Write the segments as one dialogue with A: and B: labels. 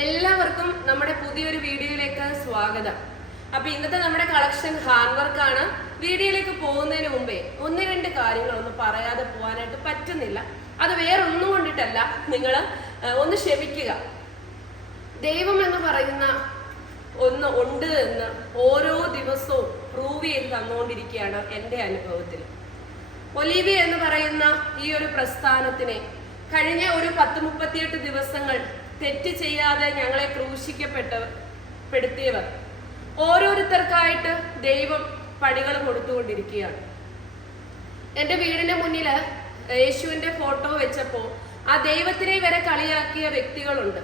A: എല്ലാവർക്കും നമ്മുടെ പുതിയൊരു വീഡിയോയിലേക്ക് സ്വാഗതം. അപ്പൊ ഇന്നത്തെ നമ്മുടെ കളക്ഷൻ ഹാൻഡ് വർക്കാണ് വീഡിയോയിലേക്ക് പോകുന്നതിന് മുമ്പേ ഒന്ന് രണ്ട് കാര്യങ്ങളൊന്നും പറയാതെ പോകാനായിട്ട് പറ്റുന്നില്ല. അത് വേറൊന്നും കൊണ്ടിട്ടല്ല. നിങ്ങൾ ഒന്ന് ക്ഷമിക്കുക. ദൈവം എന്ന് പറയുന്ന ഒന്ന് ഉണ്ട് എന്ന് ഓരോ ദിവസവും പ്രൂവ് ചെയ്ത് തന്നുകൊണ്ടിരിക്കുകയാണ് എന്റെ അനുഭവത്തിൽ. ഒലീവിയ എന്ന് പറയുന്ന ഈ ഒരു പ്രസ്ഥാനത്തിനെ കഴിഞ്ഞ ഒരു പത്ത് മുപ്പത്തിയെട്ട് ദിവസങ്ങൾ തെറ്റ് ചെയ്യാതെ ഞങ്ങളെ ക്രൂശിക്കപ്പെട്ട പെടുത്തിയവർ. ഓരോരുത്തർക്കായിട്ട് ദൈവം പണികൾ കൊടുത്തുകൊണ്ടിരിക്കുകയാണ്. എന്റെ വീടിന്റെ മുന്നിൽ യേശുവിന്റെ ഫോട്ടോ വെച്ചപ്പോൾ ആ ദൈവത്തിനെ വരെ കളിയാക്കിയ വ്യക്തികളുണ്ട്.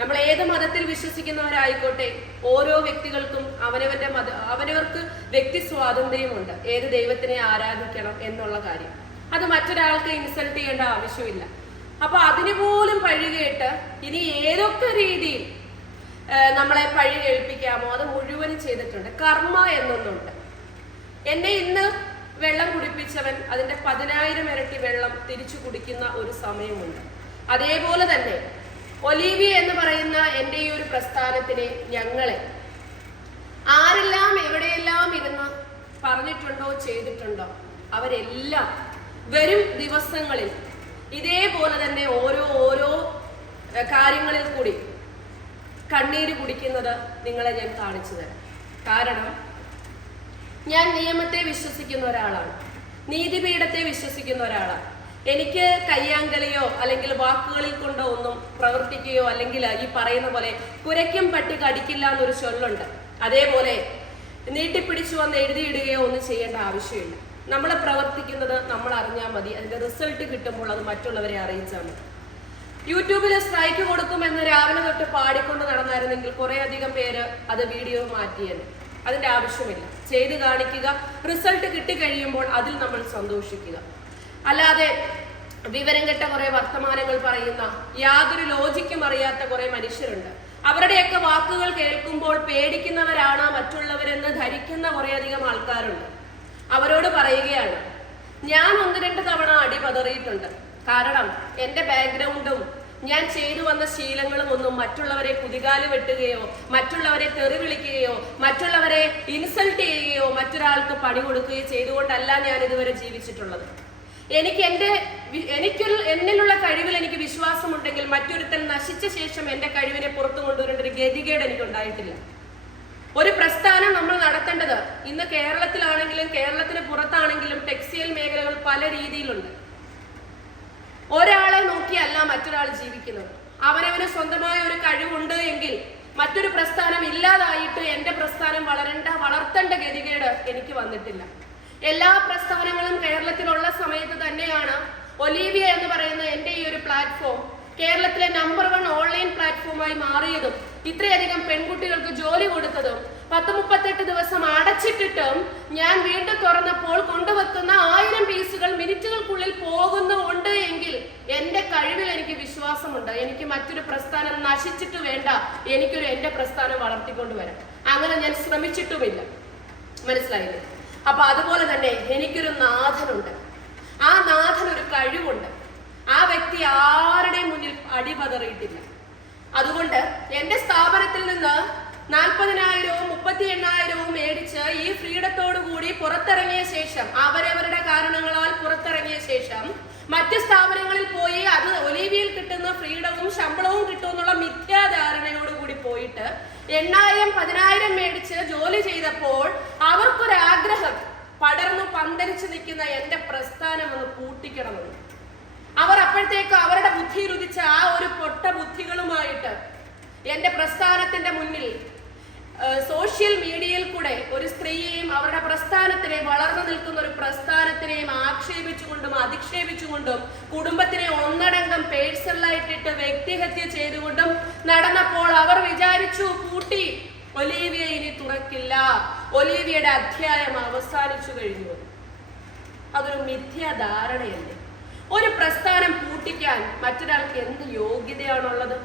A: നമ്മൾ ഏത് മതത്തിൽ വിശ്വസിക്കുന്നവരായിക്കോട്ടെ ഓരോ വ്യക്തികൾക്കും അവനവന്റെ മത അവനവർക്ക് വ്യക്തി സ്വാതന്ത്ര്യമുണ്ട്. ഏത് ദൈവത്തിനെ ആരാധിക്കണം എന്നുള്ള കാര്യം. അത് മറ്റൊരാൾക്ക് ഇൻസൾട്ട് ചെയ്യേണ്ട ആവശ്യമില്ല. അപ്പൊ അതിനുപോലും പഴി കേട്ട് ഇനി ഏതൊക്കെ രീതിയിൽ നമ്മളെ പഴി കേൾപ്പിക്കാമോ? അത് മുഴുവൻ ചെയ്തിട്ടുണ്ട്. കർമ്മ എന്നൊന്നുണ്ട്. എന്നെ ഇന്ന് വെള്ളം കുടിപ്പിച്ചവൻ അതിന്റെ പതിനായിരം ഇരട്ടി വെള്ളം തിരിച്ചു കുടിക്കുന്ന ഒരു സമയമുണ്ട്. അതേപോലെ തന്നെ ഒലീവി എന്ന് പറയുന്ന എന്റെ ഈ ഒരു പ്രസ്ഥാനത്തിനെ ഞങ്ങളെ ആരെല്ലാം എവിടെയെല്ലാം ഇരുന്ന് പറഞ്ഞിട്ടുണ്ടോ ചെയ്തിട്ടുണ്ടോ അവരെല്ലാം വരും ദിവസങ്ങളിൽ ഇതേപോലെ തന്നെ ഓരോ ഓരോ കാര്യങ്ങളിൽ കൂടി കണ്ണീര് കുടിക്കുന്നത് നിങ്ങളെ ഞാൻ കാണിച്ചു തരാം. കാരണം ഞാൻ നിയമത്തെ വിശ്വസിക്കുന്ന ഒരാളാണ്. നീതിപീഠത്തെ വിശ്വസിക്കുന്ന ഒരാളാണ്. എനിക്ക് കയ്യാങ്കളിയോ അല്ലെങ്കിൽ വാക്കുകളിൽ കൊണ്ടോ ഒന്നും പ്രവർത്തിക്കുകയോ അല്ലെങ്കിൽ ഈ പറയുന്ന പോലെ കുരയ്ക്കും പട്ടി കടിക്കില്ല എന്നൊരു ചൊല്ലുണ്ട്. അതേപോലെ നീട്ടിപ്പിടിച്ചു വന്ന് എഴുതിയിടുകയോ ഒന്നും ചെയ്യേണ്ട ആവശ്യമില്ല. നമ്മൾ പ്രവർത്തിക്കുന്നത് നമ്മൾ അറിഞ്ഞാൽ മതി. അതിന്റെ റിസൾട്ട് കിട്ടുമ്പോൾ അത് മറ്റുള്ളവരെ അറിയിച്ചാൽ മതി. യൂട്യൂബിൽ സ്ട്രൈക്ക് കൊടുക്കുമെന്ന് രാവിലെ തൊട്ട് പാടിക്കൊണ്ട് നടന്നായിരുന്നെങ്കിൽ കുറെ അധികം പേര് അത് വീഡിയോ മാറ്റിയത് അതിന്റെ ആവശ്യമില്ല. ചെയ്ത് കാണിക്കുക. റിസൾട്ട് കിട്ടിക്കഴിയുമ്പോൾ അതിൽ നമ്മൾ സന്തോഷിക്കുക. അല്ലാതെ വിവരം കെട്ട കുറെ വർത്തമാനങ്ങൾ പറയുന്ന യാതൊരു ലോജിക്കും അറിയാത്ത കുറെ മനുഷ്യരുണ്ട്. അവരുടെയൊക്കെ വാക്കുകൾ കേൾക്കുമ്പോൾ പേടിക്കുന്നവരാണ് മറ്റുള്ളവരെന്ന് ധരിക്കുന്ന കുറേയധികം ആൾക്കാരുണ്ട്. അവരോട് പറയുകയാണ്. ഞാൻ ഒന്ന് രണ്ട് തവണ അടി പതറിയിട്ടുണ്ട്. കാരണം എന്റെ ബാക്ക്ഗ്രൗണ്ടും ഞാൻ ചെയ്തു വന്ന ശീലങ്ങളും ഒന്നും മറ്റുള്ളവരെ കുതികാൽ വെട്ടുകയോ മറ്റുള്ളവരെ തെറി വിളിക്കുകയോ മറ്റുള്ളവരെ ഇൻസൾട്ട് ചെയ്യുകയോ മറ്റൊരാൾക്ക് പണി കൊടുക്കുകയോ ചെയ്തുകൊണ്ടല്ല ഞാൻ ഇതുവരെ ജീവിച്ചിട്ടുള്ളത്. എനിക്ക് എന്റെ എനിക്ക് എന്നിലുള്ള കഴിവിൽ എനിക്ക് വിശ്വാസമുണ്ടെങ്കിൽ മറ്റൊരുത്തൻ നശിച്ച ശേഷം എന്റെ കഴിവിനെ പുറത്തു കൊണ്ടുവരേണ്ട ഒരു ഗതികേട് എനിക്ക് ഉണ്ടായിട്ടില്ല ഒരു പ്രസ്ഥാനം നമ്മൾ നടത്തേണ്ടത്. ഇന്ന് കേരളത്തിലാണെങ്കിലും കേരളത്തിന് പുറത്താണെങ്കിലും ടെക്സ്റ്റൈൽ മേഖലകൾ പല രീതിയിലുണ്ട്. ഒരാളെ നോക്കിയല്ല മറ്റൊരാൾ ജീവിക്കുന്നത്. അവനവന് സ്വന്തമായ ഒരു കഴിവുണ്ട് എങ്കിൽ മറ്റൊരു പ്രസ്ഥാനം ഇല്ലാതായിട്ട് എന്റെ പ്രസ്ഥാനം വളരേണ്ട വളർത്തേണ്ട ഗതികേട് എനിക്ക് വന്നിട്ടില്ല. എല്ലാ പ്രസ്ഥാനങ്ങളും കേരളത്തിലുള്ള സമയത്ത് തന്നെയാണ്. ഒലീവിയ എന്ന് പറയുന്ന എന്റെ ഈ ഒരു പ്ലാറ്റ്ഫോം കേരളത്തിലെ നമ്പർ വൺ ഓൺലൈൻ പ്ലാറ്റ്ഫോമായി മാറിയതും ഇത്രയധികം പെൺകുട്ടികൾക്ക് ജോലി കൊടുത്തതും പത്ത് മുപ്പത്തെട്ട് ദിവസം അടച്ചിട്ടിട്ടും ഞാൻ വീണ്ടും തുറന്നപ്പോൾ കൊണ്ടുവെക്കുന്ന ആയിരം പീസുകൾ മിനിറ്റുകൾക്കുള്ളിൽ പോകുന്നുണ്ട് എങ്കിൽ എന്റെ കഴിവിൽ എനിക്ക് വിശ്വാസമുണ്ട്. എനിക്ക് മറ്റൊരു പ്രസ്ഥാനം നശിച്ചിട്ട് വേണ്ട. എനിക്കൊരു എന്റെ പ്രസ്ഥാനം വളർത്തിക്കൊണ്ടുവരാൻ അങ്ങനെ ഞാൻ ശ്രമിച്ചിട്ടുമില്ല. മനസ്സിലായില്ലേ? അപ്പൊ അതുപോലെ തന്നെ എനിക്കൊരു നാഥനുണ്ട്. ആ നാഥൻ ഒരു കഴിവുണ്ട്. ആ വ്യക്തി ആരുടെയും മുന്നിൽ അടിപതറിയിട്ടില്ല. അതുകൊണ്ട് എന്റെ സ്ഥാപനത്തിൽ നിന്ന് നാൽപ്പതിനായിരവും മുപ്പത്തി എണ്ണായിരവും മേടിച്ച് ഈ ഫ്രീഡത്തോടു കൂടി പുറത്തിറങ്ങിയ ശേഷം അവരവരുടെ കാരണങ്ങളാൽ പുറത്തിറങ്ങിയ ശേഷം മറ്റ് സ്ഥാപനങ്ങളിൽ പോയി അത് ഒലീവിയിൽ കിട്ടുന്ന ഫ്രീഡവും ശമ്പളവും കിട്ടുമെന്നുള്ള മിഥ്യാധാരണയോട് കൂടി പോയിട്ട് എണ്ണായിരം പതിനായിരം മേടിച്ച് ജോലി ചെയ്തപ്പോൾ അവർക്കൊരാഗ്രഹം പടർന്നു പന്തരിച്ചു നിൽക്കുന്ന എന്റെ പ്രസ്ഥാനം ഒന്ന് പൂട്ടിക്കണമെന്ന് അവർ അപ്പോഴത്തേക്ക് അവരുടെ ബുദ്ധി ഉദിച്ച ആ ഒരു പൊട്ട ബുദ്ധികളുമായിട്ട് എന്റെ പ്രസ്ഥാനത്തിന്റെ മുന്നിൽ സോഷ്യൽ മീഡിയയിൽ കൂടെ ഒരു സ്ത്രീയെയും അവരുടെ പ്രസ്ഥാനത്തിനെ വളർന്നു നിൽക്കുന്ന ഒരു പ്രസ്ഥാനത്തിനെയും ആക്ഷേപിച്ചുകൊണ്ടും അധിക്ഷേപിച്ചുകൊണ്ടും കുടുംബത്തിനെ ഒന്നടങ്കം പേഴ്സണലായിട്ടിട്ട് വ്യക്തിഹത്യ ചെയ്തുകൊണ്ടും നടന്നപ്പോൾ അവർ വിചാരിച്ചു കൂട്ടി ഒലീവിയ ഇനി തുറക്കില്ല. ഒലീവിയയുടെ അധ്യായം അവസാനിച്ചു കഴിഞ്ഞു. അതൊരു മിഥ്യാധാരണയല്ലേ? ഒരു പ്രസ്ഥാനം പൂട്ടിക്കാൻ മറ്റൊരാൾക്ക് എന്ത് യോഗ്യതയാണുള്ളത്?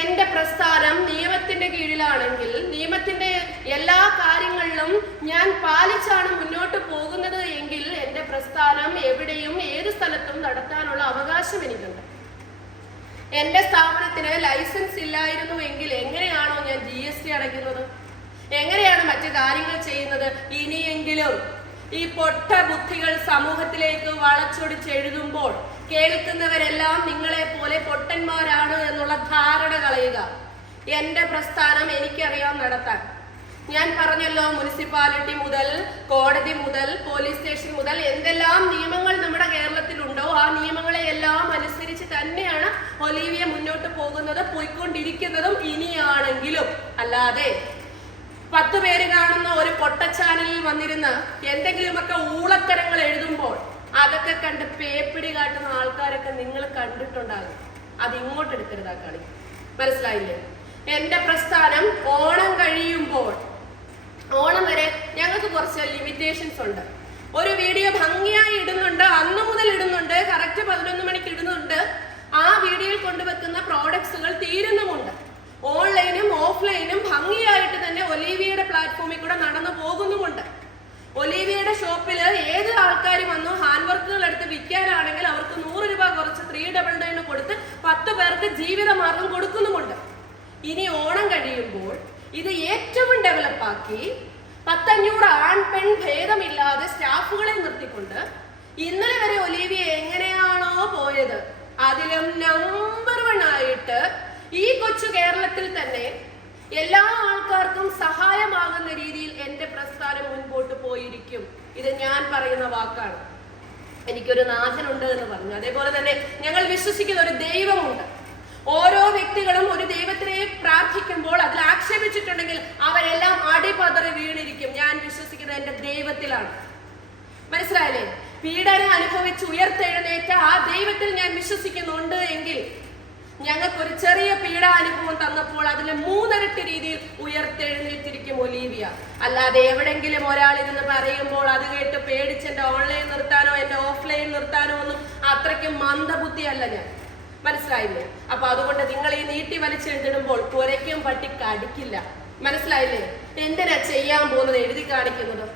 A: എന്റെ പ്രസ്ഥാനം നിയമത്തിന്റെ കീഴിലാണെങ്കിൽ നിയമത്തിന്റെ എല്ലാ കാര്യങ്ങളിലും ഞാൻ പാലിച്ചാണ് മുന്നോട്ട് പോകുന്നത് എങ്കിൽ എന്റെ പ്രസ്ഥാനം എവിടെയും ഏത് സ്ഥലത്തും നടത്താനുള്ള അവകാശം എനിക്കുണ്ട്. എന്റെ സ്ഥാപനത്തിന് ലൈസൻസ് ഇല്ലായിരുന്നു എങ്കിൽ എങ്ങനെയാണോ ഞാൻ ജി എസ് ടി അടയ്ക്കുന്നത്? എങ്ങനെയാണ് മറ്റു കാര്യങ്ങൾ ചെയ്യുന്നത്? ഇനിയെങ്കിലും ഈ പൊട്ട ബുദ്ധികൾ സമൂഹത്തിലേക്ക് വളച്ചൊടിച്ചെഴുതുമ്പോൾ കേൾക്കുന്നവരെല്ലാം നിങ്ങളെ പോലെ പൊട്ടന്മാരാണ് എന്നുള്ള ധാരണ കളയുക. എന്റെ പ്രസ്ഥാനം എനിക്കറിയാം നടത്താൻ. ഞാൻ പറഞ്ഞല്ലോ മുനിസിപ്പാലിറ്റി മുതൽ കോടതി മുതൽ പോലീസ് സ്റ്റേഷൻ മുതൽ എന്തെല്ലാം നിയമങ്ങൾ നമ്മുടെ കേരളത്തിലുണ്ടോ ആ നിയമങ്ങളെ എല്ലാം അനുസരിച്ച് തന്നെയാണ് ഒലീവിയ മുന്നോട്ട് പോകുന്നത് പോയിക്കൊണ്ടിരിക്കുന്നതും ഇനിയാണെങ്കിലും. അല്ലാതെ പത്ത് പേര് കാണുന്ന ഒരു പൊട്ട ചാനലിൽ വന്നിരുന്ന് എന്തെങ്കിലുമൊക്കെ ഊളക്കരങ്ങൾ എഴുതുമ്പോൾ അതൊക്കെ കണ്ട് പേപ്പിടി കാട്ടുന്ന ആൾക്കാരൊക്കെ നിങ്ങൾ കണ്ടിട്ടുണ്ടാകും. അത് ഇങ്ങോട്ട് എടുക്കരുത് ആ കളി. മനസ്സിലായില്ലേ? എന്റെ പ്രസ്ഥാനം ഓണം കഴിയുമ്പോൾ ഓണം വരെ ഞങ്ങൾക്ക് കുറച്ച് ലിമിറ്റേഷൻസ് ഉണ്ട്. ഒരു വീഡിയോ ഭംഗിയായി ഇടുന്നുണ്ട് കറക്റ്റ് പതിനൊന്ന് മണിക്ക് ഇടുന്നുണ്ട് ആ വീഡിയോയിൽ കൊണ്ടുവെക്കുന്ന പ്രോഡക്ട്സുകൾ തീരുന്നുമുണ്ട് ഓൺലൈനും ഓഫ്ലൈനും ഭംഗിയായിട്ട് തന്നെ ഒലീവിയയുടെ പ്ലാറ്റ്ഫോമിൽ കൂടെ നടന്നു പോകുന്നുമുണ്ട് ഒലീവിയയുടെ ഷോപ്പിൽ ഏത് ആൾക്കാർ വന്നു ഹാൻഡ് വർക്കുകൾ എടുത്ത് വിൽക്കാനാണെങ്കിൽ അവർക്ക് നൂറ് രൂപ കുറച്ച് ത്രീ ഡബിൾ നയൻ കൊടുത്ത് പത്ത് പേർക്ക് ജീവിതമാർഗം കൊടുക്കുന്നുമുണ്ട് ഇനി ഓണം കഴിയുമ്പോൾ ഇത് ഏറ്റവും ഡെവലപ്പാക്കി പത്തഞ്ഞൂറ് ആൺ പെൺ ഭേദമില്ലാതെ സ്റ്റാഫുകളെ നിർത്തിക്കൊണ്ട് ഇന്നലെ വരെ ഒലീവിയ എങ്ങനെയാണോ പോയത് അതിലും നമ്പർ വൺ ആയിട്ട് ഈ കൊച്ചു കേരളത്തിൽ തന്നെ എല്ലാ ആൾക്കാർക്കും സഹായമാകുന്ന രീതിയിൽ എന്റെ പ്രസ്ഥാനം മുൻപോട്ട് പോയിരിക്കും. ഇത് ഞാൻ പറയുന്ന വാക്കാണ്. എനിക്കൊരു നാഥനുണ്ട് എന്ന് പറഞ്ഞു. അതേപോലെ തന്നെ ഞങ്ങൾ വിശ്വസിക്കുന്ന ഒരു ദൈവമുണ്ട്. ഓരോ വ്യക്തികളും ഒരു ദൈവത്തിനെ പ്രാർത്ഥിക്കുമ്പോൾ അതിൽ ആക്ഷേപിച്ചിട്ടുണ്ടെങ്കിൽ അവരെല്ലാം അടിപതറി വീണിരിക്കും. ഞാൻ വിശ്വസിക്കുന്നത് എന്റെ ദൈവത്തിലാണ്. മനസ്സിലായില്ലേ? പീഡനം അനുഭവിച്ച് ഉയർത്തെഴുന്നേറ്റ ആ ദൈവത്തിൽ ഞാൻ വിശ്വസിക്കുന്നുണ്ട് എങ്കിൽ ഞങ്ങൾക്കൊരു ചെറിയ പീഡാനുഭവം തന്നപ്പോൾ അതിന് മൂന്നരട്ടി രീതിയിൽ ഉയർത്തെഴുന്നേറ്റിരിക്കും ഒലീവിയ. അല്ലാതെ എവിടെങ്കിലും ഒരാൾ ഇരുന്ന് പറയുമ്പോൾ അത് കേട്ട് പേടിച്ച് എന്റെ ഓൺലൈൻ നിർത്താനോ എന്റെ ഓഫ്ലൈൻ നിർത്താനോ ഒന്നും അത്രയ്ക്കും മന്ദബുദ്ധിയല്ല ഞാൻ. മനസ്സിലായില്ലേ? അപ്പൊ അതുകൊണ്ട് നിങ്ങൾ ഈ നീട്ടി വലിച്ചെഴുതിടുമ്പോൾ കുരയ്ക്കും പട്ടി കടിക്കില്ല മനസ്സിലായില്ലേ? എന്തിനാ ചെയ്യാൻ പോകുന്നത് എഴുതി കാണിക്കുന്നത്?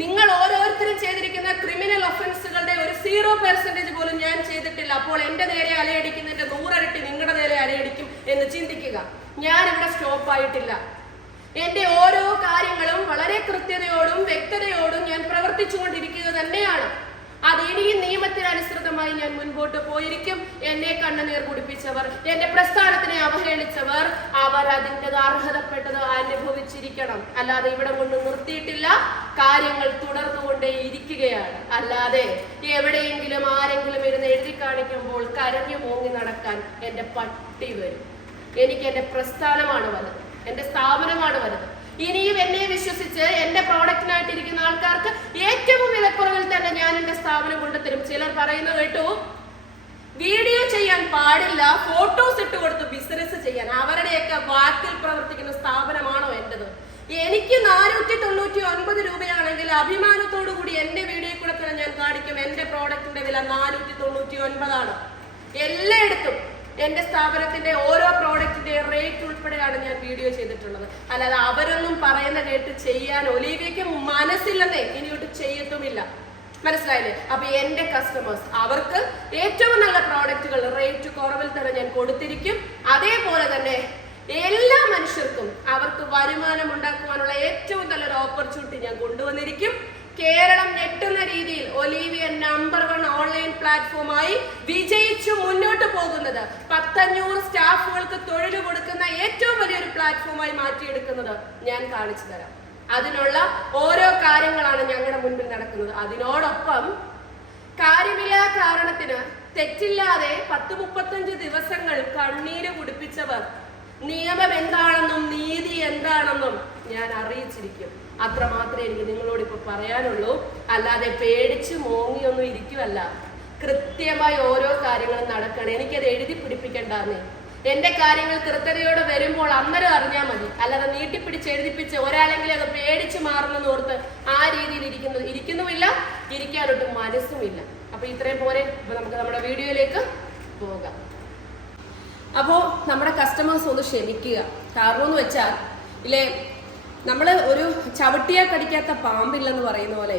A: നിങ്ങൾ ഓരോരുത്തരും ചെയ്തിരിക്കുന്ന ക്രിമിനൽ ഒഫൻസുകളുടെ ഒരു സീറോ പെർസെന്റേജ് പോലും ഞാൻ ചെയ്തിട്ടില്ല. അപ്പോൾ എന്റെ നേരെ അലയടിക്കുന്നതിന്റെ നൂറരട്ടി നിങ്ങളുടെ നേരെ അലയടിക്കും എന്ന് ചിന്തിക്കുക. ഞാൻ ഇവിടെ സ്റ്റോപ്പ് ആയിട്ടില്ല. എന്റെ ഓരോ കാര്യങ്ങളും വളരെ കൃത്യതയോടും വ്യക്തതയോടും ഞാൻ പ്രവർത്തിച്ചുകൊണ്ടിരിക്കുക തന്നെയാണ്. അത് ഇനിയും നിയമത്തിനനുസൃതമായി ഞാൻ മുൻപോട്ട് പോയിരിക്കും. എന്നെ കണ്ണുനീർ കുടിപ്പിച്ചവർ എന്റെ പ്രസ്ഥാനത്തിനെ അവഹേളിച്ചവർ അവർ അതിന്റെ അർഹതപ്പെട്ടത് അനുഭവിച്ചിരിക്കണം. അല്ലാതെ ഇവിടെ കൊണ്ട് നിർത്തിയിട്ടില്ല. കാര്യങ്ങൾ തുടർന്നുകൊണ്ടേ ഇരിക്കുകയാണ്. അല്ലാതെ എവിടെയെങ്കിലും ആരെങ്കിലും ഇരുന്ന് എഴുതി കാണിക്കുമ്പോൾ കരഞ്ഞു പോങ്ങി നടക്കാൻ എന്റെ പട്ടി വരും. എനിക്ക് എന്റെ പ്രസ്ഥാനമാണ് വലുത്. എന്റെ സ്ഥാപനമാണ് വലുത്. ഇനിയും എന്നെ വിശ്വസിച്ച് എന്റെ പ്രോഡക്റ്റിനായിട്ട് ഇരിക്കുന്ന ആൾക്കാർക്ക് ഏറ്റവും വിലക്കുറവിൽ തന്നെ ഞാൻ എന്റെ സ്ഥാപനം കൊണ്ടുതരും. ചിലർ പറയുന്നത് കേട്ടു വീഡിയോ ചെയ്യാൻ പാടില്ല ഫോട്ടോസ് ഇട്ട് കൊടുത്ത് ബിസിനസ് ചെയ്യാൻ. അവരുടെയൊക്കെ വാക്കിൽ പ്രവർത്തിക്കുന്ന സ്ഥാപനമാണോ എന്റേത്? എനിക്ക് നാനൂറ്റി തൊണ്ണൂറ്റി ഒൻപത് രൂപയാണെങ്കിൽ അഭിമാനത്തോടു കൂടി എന്റെ വീഡിയോ കൂടെ തന്നെ ഞാൻ കാണിക്കും. എന്റെ പ്രോഡക്റ്റിന്റെ വില നാനൂറ്റി തൊണ്ണൂറ്റി ഒൻപതാണ് എല്ലായിടത്തും എന്റെ സ്ഥാപനത്തിന്റെ ഓരോ പ്രോഡക്റ്റിന്റെ റേറ്റ് ഉൾപ്പെടെയാണ് ഞാൻ വീഡിയോ ചെയ്തിട്ടുള്ളത്. അല്ലാതെ അവരൊന്നും പറയുന്ന കേട്ട് ചെയ്യാൻ ഒലീവിയയ്ക്ക് മനസ്സില്ലെന്നേ ഇനിയോട്ട് ചെയ്യത്തുമില്ല. മനസ്സിലായില്ലേ? അപ്പൊ എന്റെ കസ്റ്റമേഴ്സ് അവർക്ക് ഏറ്റവും നല്ല പ്രോഡക്റ്റുകൾ റേറ്റ് കുറവിൽ തന്നെ ഞാൻ കൊടുത്തിരിക്കും. അതേപോലെ തന്നെ എല്ലാ മനുഷ്യർക്കും അവർക്ക് വരുമാനം ഉണ്ടാക്കുവാനുള്ള ഏറ്റവും നല്ലൊരു ഓപ്പർച്യൂണിറ്റി ഞാൻ കൊണ്ടുവന്നിരിക്കും. കേരളം ഞെട്ടുന്ന രീതിയിൽ ഒലീവിയൻ നമ്പർ വൺ ഓൺലൈൻ പ്ലാറ്റ്ഫോമായി വിജയിച്ചു മുന്നോട്ട് പോകുന്നത്. പത്തഞ്ഞൂറ് സ്റ്റാഫുകൾക്ക് തൊഴിൽ കൊടുക്കുന്ന ഏറ്റവും വലിയൊരു പ്ലാറ്റ്ഫോമായി മാറ്റിയെടുക്കുന്നത് ഞാൻ കാണിച്ചു തരാം. അതിനുള്ള ഓരോ കാര്യങ്ങളാണ് ഞങ്ങളുടെ മുൻപിൽ നടക്കുന്നത്. അതിനോടൊപ്പം കാര്യമില്ലാ കാരണത്തിന് തെറ്റില്ലാതെ പത്ത് മുപ്പത്തഞ്ച് ദിവസങ്ങൾ കണ്ണീര് കുടിപ്പിച്ചവർ നിയമം എന്താണെന്നും നീതി എന്താണെന്നും ഞാൻ അറിയിച്ചിരിക്കും. അത്ര മാത്രമേ എനിക്ക് നിങ്ങളോട് ഇപ്പൊ പറയാനുള്ളൂ. അല്ലാതെ പേടിച്ച് മോങ്ങിയൊന്നും ഇരിക്കുമല്ല കൃത്യമായി ഓരോ കാര്യങ്ങളും നടക്കണം. എനിക്കത് എഴുതി പിടിപ്പിക്കണ്ടെന്നേ. എന്റെ കാര്യങ്ങൾ കൃത്യതയോടെ വരുമ്പോൾ അന്നേരം അറിഞ്ഞാൽ മതി. അല്ലാതെ നീട്ടിപ്പിടിച്ച് എഴുതിപ്പിച്ച് ഒരാളെങ്കിലും അത് പേടിച്ച് മാറുന്നെന്ന് ഓർത്ത് ആ രീതിയിൽ ഇരിക്കുന്നു ഇരിക്കുന്നുമില്ല ഇരിക്കാനൊട്ടും മനസ്സുമില്ല. അപ്പൊ ഇത്രയും പോരെ. ഇപ്പൊ നമുക്ക് നമ്മുടെ വീഡിയോയിലേക്ക് പോകാം. അപ്പോൾ നമ്മുടെ കസ്റ്റമേഴ്സ് ഒന്ന് ക്ഷമിക്കുക. കാരണം എന്ന് വെച്ചാൽ ഇല്ലേ നമ്മൾ ഒരു ചവിട്ടിയാൽ കടിക്കാത്ത പാമ്പില്ലെന്ന് പറയുന്ന പോലെ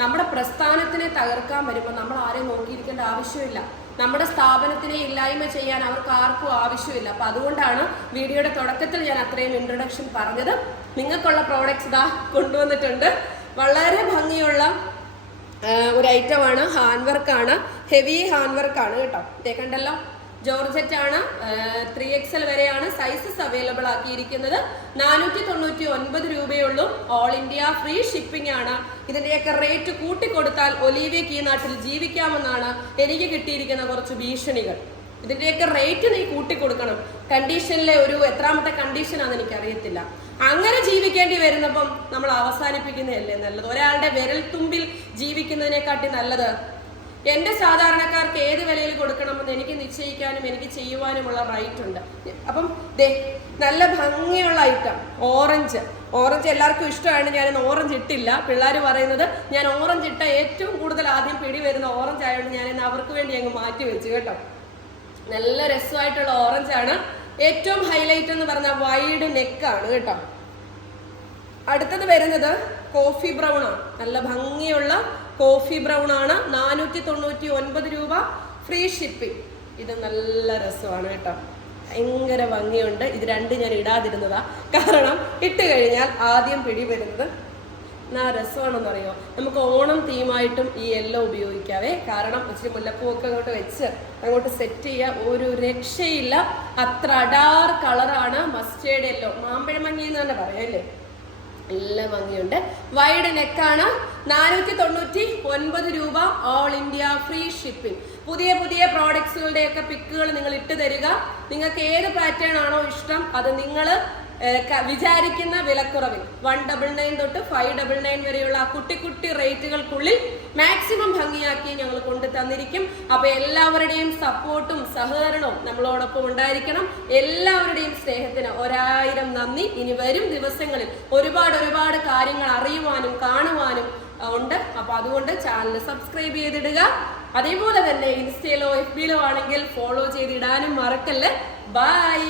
A: നമ്മുടെ പ്രസ്ഥാനത്തിനെ തകർക്കാൻ വരുമ്പോൾ നമ്മൾ ആരെയും നോക്കിയിരിക്കേണ്ട ആവശ്യമില്ല. നമ്മുടെ സ്ഥാപനത്തിനെ ഇല്ലായ്മ ചെയ്യാൻ അവർക്ക് ആർക്കും ആവശ്യമില്ല. അപ്പൊ അതുകൊണ്ടാണ് വീഡിയോയുടെ തുടക്കത്തിൽ ഞാൻ അത്രയും ഇൻട്രൊഡക്ഷൻ പറഞ്ഞത്. നിങ്ങൾക്കുള്ള പ്രോഡക്റ്റ്സ് ഇതാ കൊണ്ടുവന്നിട്ടുണ്ട്. വളരെ ഭംഗിയുള്ള ഒരു ഐറ്റമാണ് ഹാൻഡ് വർക്കാണ് ഹെവി ഹാൻഡ് വർക്കാണ് കേട്ടോ. ഇതേ കണ്ടല്ലോ. ജോർജറ്റ് ആണ് ത്രീ എക്സൽ വരെയാണ് സൈസസ് അവൈലബിൾ ആക്കിയിരിക്കുന്നത്. നാനൂറ്റി തൊണ്ണൂറ്റി ഒൻപത് രൂപയുള്ളൂ. ഓൾ ഇന്ത്യ ഫ്രീ ഷിപ്പിംഗ് ആണ്. ഇതിന്റെയൊക്കെ റേറ്റ് കൂട്ടിക്കൊടുത്താൽ ഒലീവിയക്ക് ഈ നാട്ടിൽ ജീവിക്കാമെന്നാണ് എനിക്ക് കിട്ടിയിരിക്കുന്ന കുറച്ച് ഭീഷണികൾ. ഇതിന്റെയൊക്കെ റേറ്റ് നീ കൂട്ടിക്കൊടുക്കണം. കണ്ടീഷനിലെ ഒരു എത്രാമത്തെ കണ്ടീഷനാന്ന് എനിക്കറിയത്തില്ല. അങ്ങനെ ജീവിക്കേണ്ടി വരുന്നപ്പം നമ്മൾ അവസാനിപ്പിക്കുന്നതല്ലേ നല്ലത്? ഒരാളുടെ വിരൽ തുമ്പിൽ ജീവിക്കുന്നതിനെക്കാട്ടി നല്ലത് എന്റെ സാധാരണക്കാർക്ക് ഏത് വിലയിൽ കൊടുക്കണമെന്ന് എനിക്ക് നിശ്ചയിക്കാനും എനിക്ക് ചെയ്യുവാനുമുള്ള റൈറ്റ് ഉണ്ട്. അപ്പം ദേ നല്ല ഭംഗിയുള്ള ഐറ്റം ഓറഞ്ച് ഓറഞ്ച് എല്ലാവർക്കും ഇഷ്ടമാണ് ഞാൻ ഓറഞ്ച് ഇട്ടില്ല. പിള്ളേർ പറയുന്നത് ഞാൻ ഓറഞ്ച് ഇട്ട ഏറ്റവും കൂടുതൽ ആദ്യം പിടി വരുന്ന ഓറഞ്ച് ആയതുകൊണ്ട് ഞാൻ അവർക്ക് വേണ്ടി അങ്ങ് മാറ്റി വെച്ചു കേട്ടോ. നല്ല രസമായിട്ടുള്ള ഓറഞ്ച് ആണ്. ഏറ്റവും ഹൈലൈറ്റ് എന്ന് പറഞ്ഞ വൈഡ് നെക്കാണ് കേട്ടോ. അടുത്തത് വരുന്നത് കോഫി ബ്രൗൺ ആണ്. നല്ല ഭംഗിയുള്ള കോഫി ബ്രൗൺ ആണ്. നാനൂറ്റി തൊണ്ണൂറ്റി ഒൻപത് രൂപ. Free shipping. ഇത് നല്ല രസമാണ് കേട്ടോ. ഭയങ്കര ഭംഗിയുണ്ട്. ഇത് രണ്ട് ഞാൻ ഇടാതിരുന്നതാ. കാരണം ഇട്ട് കഴിഞ്ഞാൽ ആദ്യം പിടി വരുന്നത് എന്നാ രസമാണെന്ന് അറിയോ നമുക്ക് ഓണം തീമായിട്ടും ഈ യെല്ലോ ഉപയോഗിക്കാവേ. കാരണം ഇച്ചിരി മുല്ലപ്പൂവൊക്കെ അങ്ങോട്ട് വെച്ച് അങ്ങോട്ട് സെറ്റ് ചെയ്യാൻ ഒരു രക്ഷയില്ല. അത്ര അടാർ കളറാണ് മസ്റ്റേർഡ് യെല്ലോ. മാമ്പഴമഞ്ഞി എന്ന് തന്നെ പറയാം അല്ലേ? നല്ല ഭംഗിയുണ്ട്. വൈഡ് നെക്കാണ് നാനൂറ്റി തൊണ്ണൂറ്റി ഒൻപത് രൂപ ഓൾ ഇന്ത്യ ഫ്രീ ഷിപ്പിംഗ് പുതിയ പുതിയ പ്രോഡക്ട്സുകളുടെ ഒക്കെ പിക്കുകൾ നിങ്ങൾ ഇട്ട് തരിക. നിങ്ങൾക്ക് ഏത് പാറ്റേൺ ആണോ ഇഷ്ടം അത് നിങ്ങൾ വിചാരിക്കുന്ന വിലക്കുറവിൽ. വൺ ഡബിൾ നയൻ തൊട്ട് ഫൈവ് ഡബിൾ നയൻ വരെയുള്ള കുട്ടി കുട്ടി റേറ്റുകൾക്കുള്ളിൽ മാക്സിമം ഭംഗിയാക്കി ഞങ്ങൾ കൊണ്ടു തന്നിരിക്കും. അപ്പൊ എല്ലാവരുടെയും സപ്പോർട്ടും സഹകരണവും നമ്മളോടൊപ്പം ഉണ്ടായിരിക്കണം. എല്ലാവരുടെയും സ്നേഹത്തിന് ഒരായിരം നന്ദി. ഇനി വരും ദിവസങ്ങളിൽ ഒരുപാട് ഒരുപാട് കാര്യങ്ങൾ അറിയുവാനും കാണുവാനും ഉണ്ട്. അപ്പൊ അതുകൊണ്ട് ചാനൽ സബ്സ്ക്രൈബ് ചെയ്തിടുക. അതേപോലെ തന്നെ ഇൻസ്റ്റയിലോ എഫ് ബിയിലോ ആണെങ്കിൽ ഫോളോ ചെയ്തിടാനും മറക്കല്ലേ. ബൈ